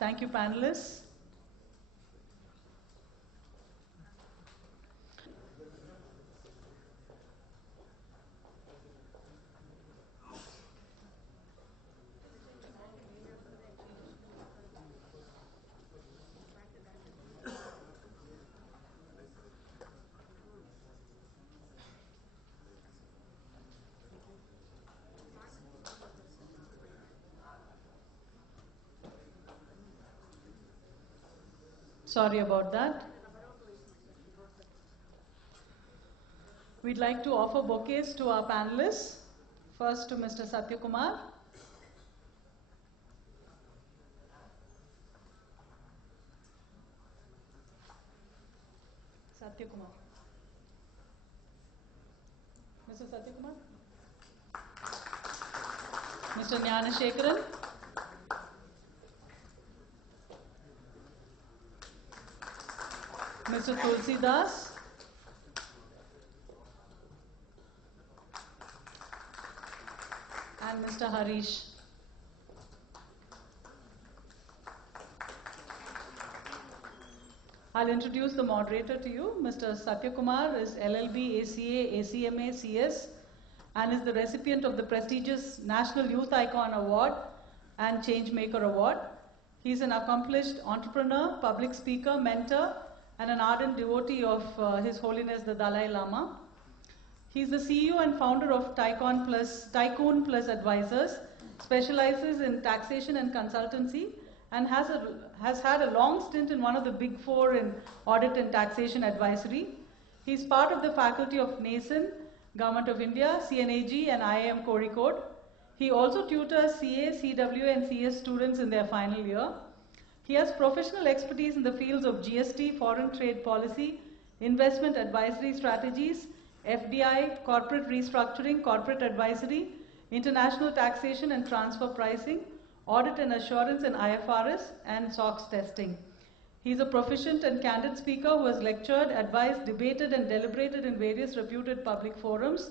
Thank you, panelists. Sorry about that. We'd like to offer bouquets to our panelists. First to Mr. Sathya Kumar. Sathya Kumar. Mr. Sathya Kumar. Mr. Jnanashekaran. Mr. Tulsi Das. And Mr. Harish. I'll introduce the moderator to you. Mr. Sathya Kumar is LLB, ACA, ACMA, CS, and is the recipient of the prestigious National Youth Icon Award and Changemaker Award. He's an accomplished entrepreneur, public speaker, mentor, and an ardent devotee of His Holiness the Dalai Lama. He's the CEO and founder of Tycoon Plus Advisors, specializes in taxation and consultancy, and has had a long stint in one of the big four in audit and taxation advisory. He's part of the faculty of NASIN, Government of India, CNAG, and IIM Kozhikode. He also tutors CA, CWA, and CS students in their final year. He has professional expertise in the fields of GST, foreign trade policy, investment advisory strategies, FDI, corporate restructuring, corporate advisory, international taxation and transfer pricing, audit and assurance in IFRS, and SOX testing. He is a proficient and candid speaker who has lectured, advised, debated, and deliberated in various reputed public forums.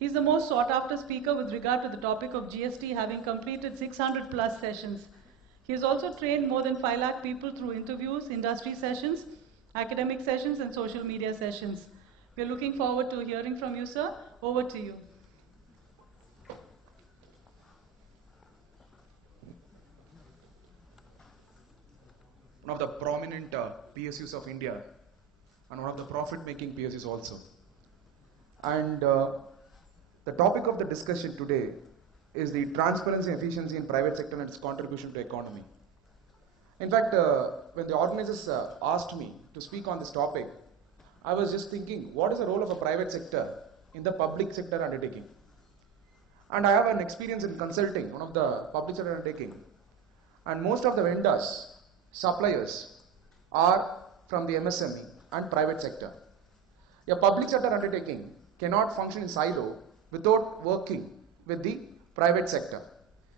He is the most sought after speaker with regard to the topic of GST, having completed 600 plus sessions. He has also trained more than 5 lakh people through interviews, industry sessions, academic sessions, and social media sessions. We are looking forward to hearing from you, sir. Over to you. One of the prominent PSUs of India and one of the profit-making PSUs also. And the topic of the discussion today is the transparency and efficiency in private sector and its contribution to economy. In fact, when the organizers asked me to speak on this topic, I was just thinking, what is the role of a private sector in the public sector undertaking? And I have an experience in consulting, one of the public sector undertaking. And most of the vendors, suppliers, are from the MSME and private sector. A public sector undertaking cannot function in silo without working with the private sector.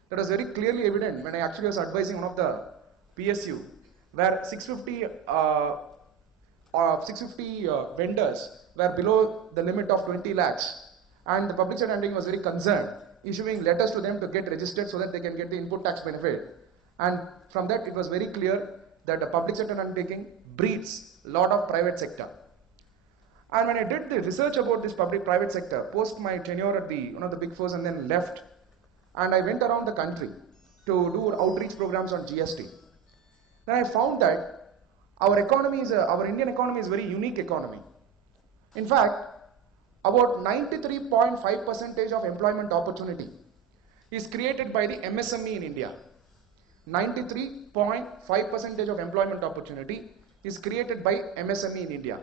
That was very clearly evident when I actually was advising one of the PSU, where 650 vendors were below the limit of 20 lakhs, and the public sector undertaking was very concerned, issuing letters to them to get registered so that they can get the input tax benefit. And from that it was very clear that the public sector undertaking breeds a lot of private sector. And when I did the research about this public-private sector, post my tenure at one of the big fours and then left, and I went around the country to do outreach programs on GST. Then I found that our Indian economy is a very unique economy. In fact, about 93.5% of employment opportunity is created by the MSME in India. 93.5% of employment opportunity is created by MSME in India.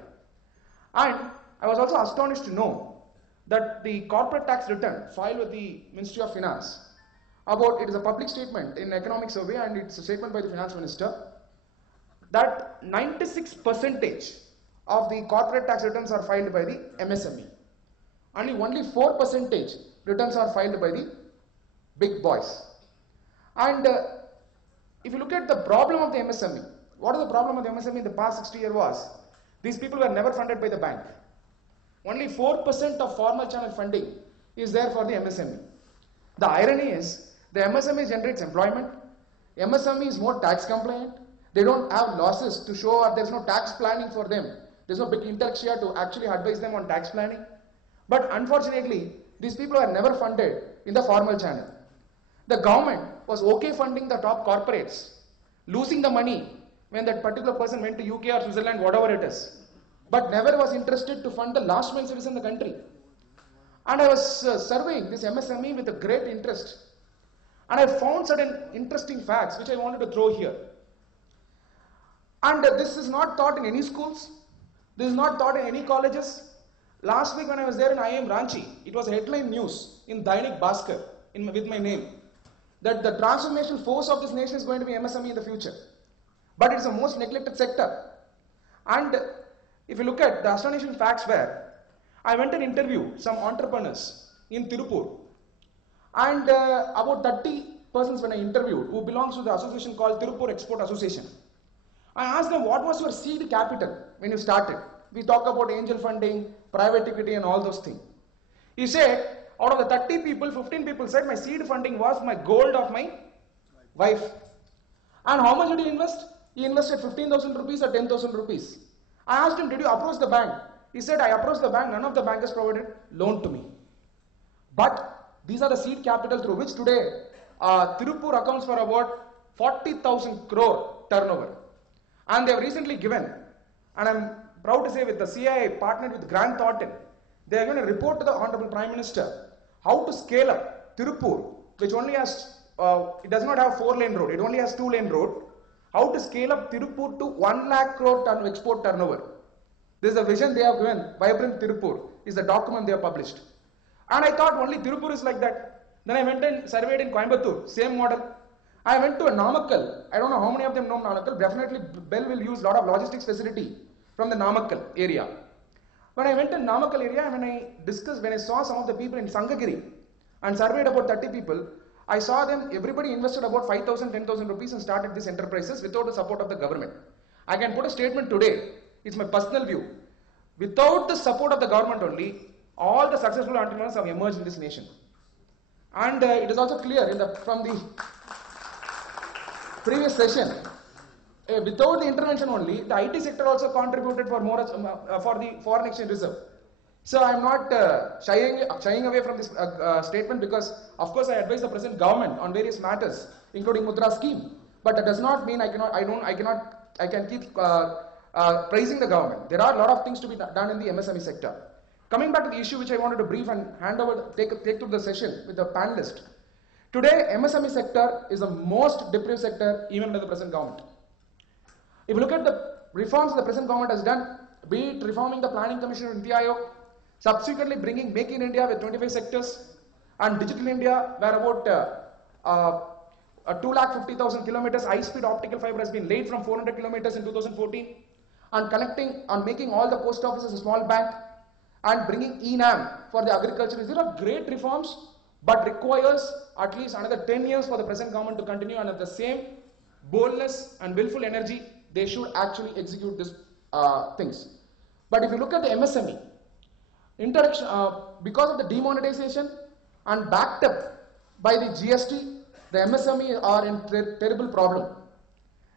And I was also astonished to know that the corporate tax return filed with the Ministry of Finance, it is a public statement in economic survey and it's a statement by the finance minister, that 96% of the corporate tax returns are filed by the MSME. Only 4% returns are filed by the big boys. And if you look at the problem of the MSME, what is the problem of the MSME in the past 60 years was, these people were never funded by the bank. Only 4% of formal channel funding is there for the MSME. The irony is, the MSME generates employment, MSME is more tax compliant. They don't have losses to show, or there's no tax planning for them. There's no big intellectia to actually advise them on tax planning. But unfortunately, these people are never funded in the formal channel. The government was okay funding the top corporates, losing the money when that particular person went to UK or Switzerland, whatever it is, but never was interested to fund the last mile service in the country. And I was surveying this MSME with a great interest. And I found certain interesting facts which I wanted to throw here. And this is not taught in any schools. This is not taught in any colleges. Last week when I was there in IIM Ranchi, it was headline news in Dainik Bhaskar with my name that the transformational force of this nation is going to be MSME in the future. But it's the most neglected sector. And if you look at the astonishing facts where I went and interviewed some entrepreneurs in Tirupur, and about 30 persons when I interviewed who belongs to the association called Tirupur Export Association. I asked them, what was your seed capital when you started? We talk about angel funding, private equity and all those things. He said, out of the 30 people, 15 people said my seed funding was my gold of my wife. And how much did he invest? He invested 15,000 rupees or 10,000 rupees. I asked him, did you approach the bank? He said, I approached the bank, none of the bankers provided loan to me. But these are the seed capital through which today Tirupur accounts for about 40,000 crore turnover. And they have recently given, and I'm proud to say with the CII partnered with Grant Thornton, they are going to report to the Honorable Prime Minister how to scale up Tirupur, which only has, it does not have 4-lane road, it only has 2-lane road, how to scale up Tirupur to 1 lakh crore export turnover. This is the vision they have given, Vibrant Tirupur is the document they have published. And I thought only Tirupur is like that. Then I went and surveyed in Coimbatore, same model. I went to a Namakkal. I don't know how many of them know Namakkal. Definitely Bell will use a lot of logistics facility from the Namakkal area. When I went to Namakkal area, when I saw some of the people in Sangagiri and surveyed about 30 people, I saw them, everybody invested about 5,000, 10,000 rupees and started these enterprises without the support of the government. I can put a statement today, it's my personal view. Without the support of the government only, all the successful entrepreneurs have emerged in this nation. And it is also clear from the previous session, without the intervention only, the IT sector also contributed for the foreign exchange reserve. So I am not shying away from this statement because, of course, I advise the present government on various matters, including Mudra scheme. But that does not mean I can keep praising the government. There are a lot of things to be done in the MSME sector. Coming back to the issue which I wanted to brief and take through the session with the panelist. Today, MSME sector is the most deprived sector even under the present government. If you look at the reforms the present government has done, be it reforming the Planning Commission of Niti Aayog, subsequently bringing Make in India with 25 sectors, and Digital India where about 250,000 kilometers high-speed optical fiber has been laid from 400 kilometers in 2014, and making all the post offices a small bank, and bringing ENAM for the agriculture. These are great reforms, but requires at least another 10 years for the present government to continue, and at the same boldness and willful energy, they should actually execute these things. But if you look at the MSME, because of the demonetization and backed up by the GST, the MSME are in terrible problem.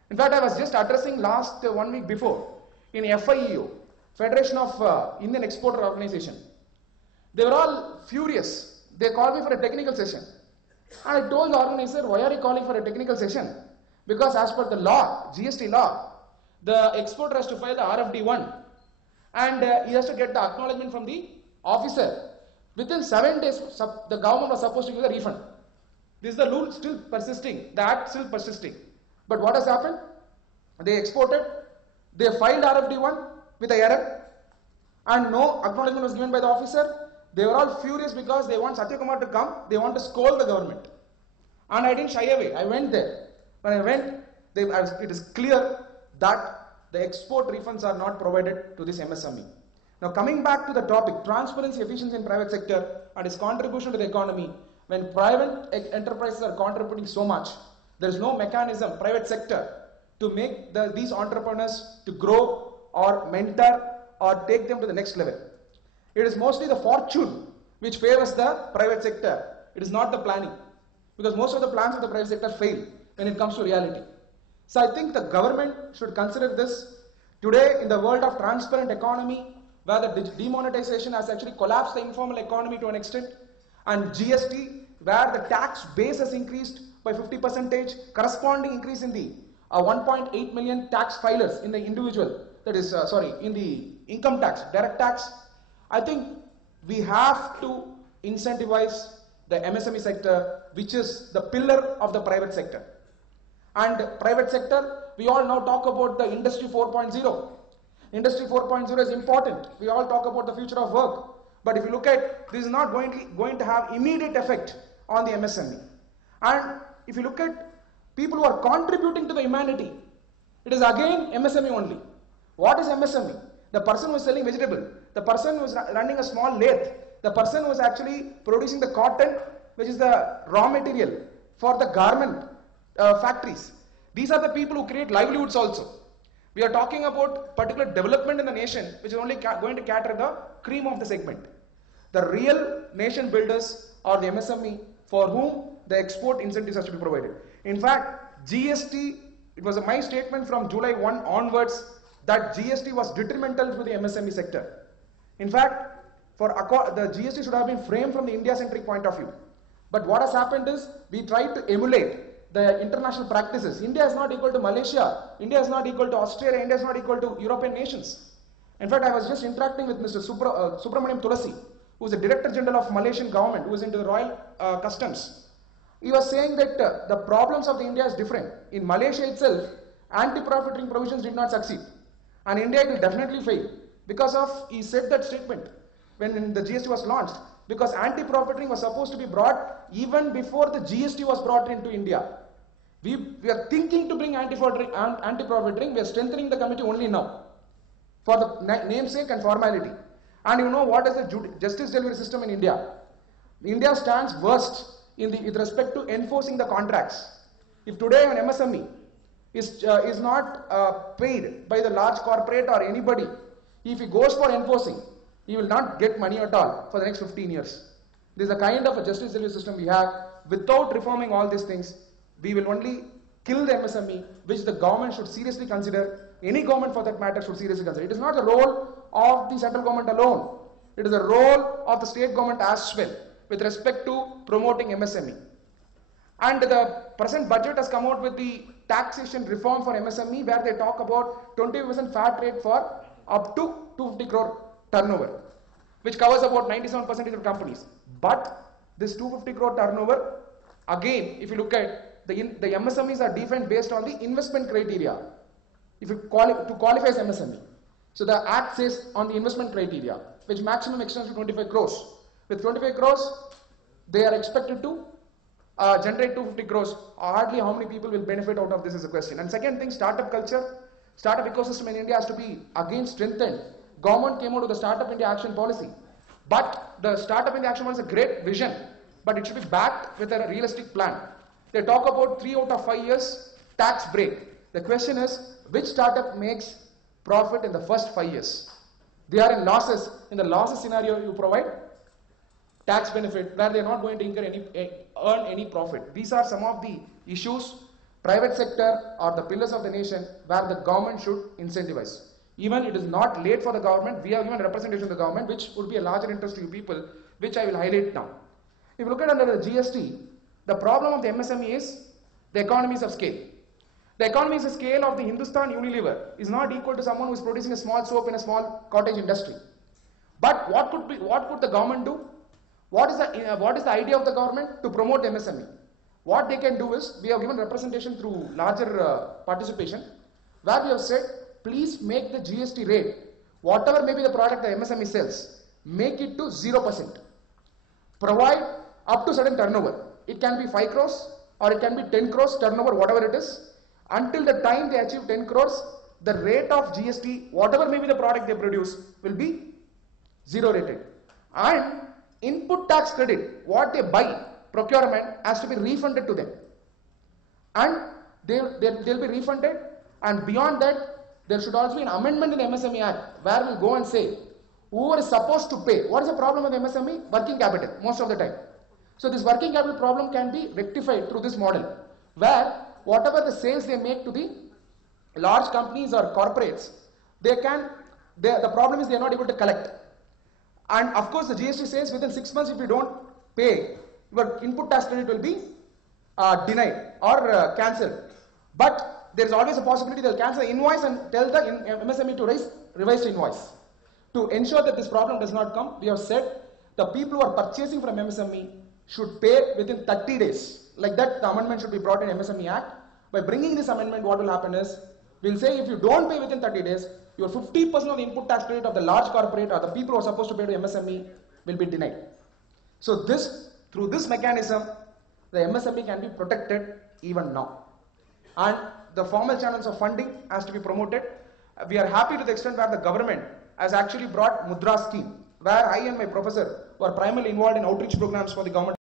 In fact, I was just addressing last 1 week before in FIEO, Federation of Indian Exporter Organization. They were all furious. They called me for a technical session. And I told the organizer, why are you calling for a technical session? Because as per the law, GST law, the exporter has to file the RFD1 and he has to get the acknowledgement from the officer. Within 7 days, the government was supposed to give the refund. This is the rule still persisting, the act still persisting. But what has happened? They exported, they filed RFD1 with an error and no acknowledgement was given by the officer. They were all furious because they want Sathya Kumar to come, they want to scold the government. And I didn't shy away, I went there. When I went, it is clear that the export refunds are not provided to this MSME. Now coming back to the topic, transparency, efficiency in private sector and its contribution to the economy. When private enterprises are contributing so much, there is no mechanism, private sector, to make these entrepreneurs to grow or mentor or take them to the next level. It is mostly the fortune which favors the private sector. It is not the planning. Because most of the plans of the private sector fail. when it comes to reality. So I think the government should consider this. Today, in the world of transparent economy, where the demonetization has actually collapsed the informal economy to an extent, and GST, where the tax base has increased by 50%, corresponding increase in the 1.8 million tax filers in the individual, that is, in the income tax, direct tax. I think we have to incentivize the MSME sector, which is the pillar of the private sector. And private sector, we all now talk about the Industry 4.0. Industry 4.0 is important. We all talk about the future of work. But if you look at, this is not going to have immediate effect on the MSME. And if you look at people who are contributing to the humanity, it is again MSME only. What is MSME? The person who is selling vegetable, the person who is running a small lathe, the person who is actually producing the cotton, which is the raw material for the garment factories. These are the people who create livelihoods also. We are talking about particular development in the nation, which is only going to cater the cream of the segment. The real nation builders are the MSME, for whom the export incentives have to be provided. In fact, GST, it was my statement from July 1 onwards that GST was detrimental to the MSME sector. In fact, the GST should have been framed from the India-centric point of view. But what has happened is, we tried to emulate the international practices. India is not equal to Malaysia, India is not equal to Australia, India is not equal to European nations. In fact, I was just interacting with Mr. Subramaniam Tulasi, who is the Director General of Malaysian government, who is into the Royal Customs. He was saying that the problems of the India is different. In Malaysia itself, anti-profiteering provisions did not succeed. And India will definitely fail. Because of, he said that statement when the GST was launched, because anti-profiteering was supposed to be brought even before the GST was brought into India. We are thinking to bring anti-profiteering, we are strengthening the committee only now, for the namesake and formality. And you know what is the justice delivery system in India? India stands worst with respect to enforcing the contracts. If today an MSME is not paid by the large corporate or anybody, if he goes for enforcing, he will not get money at all for the next 15 years. This is the kind of a justice delivery system we have. Without reforming all these things, we will only kill the MSME, which the government should seriously consider. Any government for that matter should seriously consider. It is not the role of the central government alone. It is the role of the state government as well, with respect to promoting MSME. And the present budget has come out with the taxation reform for MSME, where they talk about 20% VAT rate for up to 250 crore turnover, which covers about 97% of companies. But this 250 crore turnover, again, if you look at the MSMEs are defined based on the investment criteria. If you qualify as MSME. So the Act says on the investment criteria, which maximum extends to 25 crores. With 25 crores, they are expected to generate 250 crores. Hardly how many people will benefit out of this is a question. And second thing, startup culture, startup ecosystem in India has to be again strengthened. Government came out with the Startup India Action Policy. But the Startup India Action Policy is a great vision, but it should be backed with a realistic plan. They talk about 3 out of 5 years tax break. The question is, which startup makes profit in the first 5 years? They are in losses. In the losses scenario, you provide tax benefit where they are not going to earn any profit. These are some of the issues. Private sector are the pillars of the nation where the government should incentivize. Even it is not late for the government, we have given representation of the government, which would be a larger interest to you people, which I will highlight now. If you look at under the GST, the problem of the MSME is the economies of scale. The economies of scale of the Hindustan Unilever is not equal to someone who is producing a small soap in a small cottage industry. But what could the government do? What is the idea of the government? To promote MSME. What they can do is, we have given representation through larger participation, where we have said, please make the GST rate, whatever may be the product the MSME sells, make it to 0%. Provide up to certain turnover. It can be 5 crores or it can be 10 crores turnover, whatever it is. Until the time they achieve 10 crores, the rate of GST, whatever may be the product they produce, will be 0 rated. And input tax credit, what they buy, procurement, has to be refunded to them. And they'll be refunded, and beyond that, there should also be an amendment in the MSME Act where we'll go and say, whoever is supposed to pay, what is the problem with MSME? Working capital, most of the time. So this working capital problem can be rectified through this model, where whatever the sales they make to the large companies or corporates, the problem is they are not able to collect. And of course the GST says within 6 months if you don't pay, your input tax credit will be denied or cancelled. But there is always a possibility they will cancel the invoice and tell the MSME to raise revised invoice. To ensure that this problem does not come, we have said the people who are purchasing from MSME should pay within 30 days. Like that, the amendment should be brought in MSME Act. By bringing this amendment, what will happen is, we'll say if you don't pay within 30 days, your 50% of the input tax credit of the large corporate or the people who are supposed to pay to MSME will be denied. So through this mechanism, the MSME can be protected even now. And the formal channels of funding has to be promoted. We are happy to the extent where the government has actually brought Mudra scheme, where I and my professor were primarily involved in outreach programs for the government.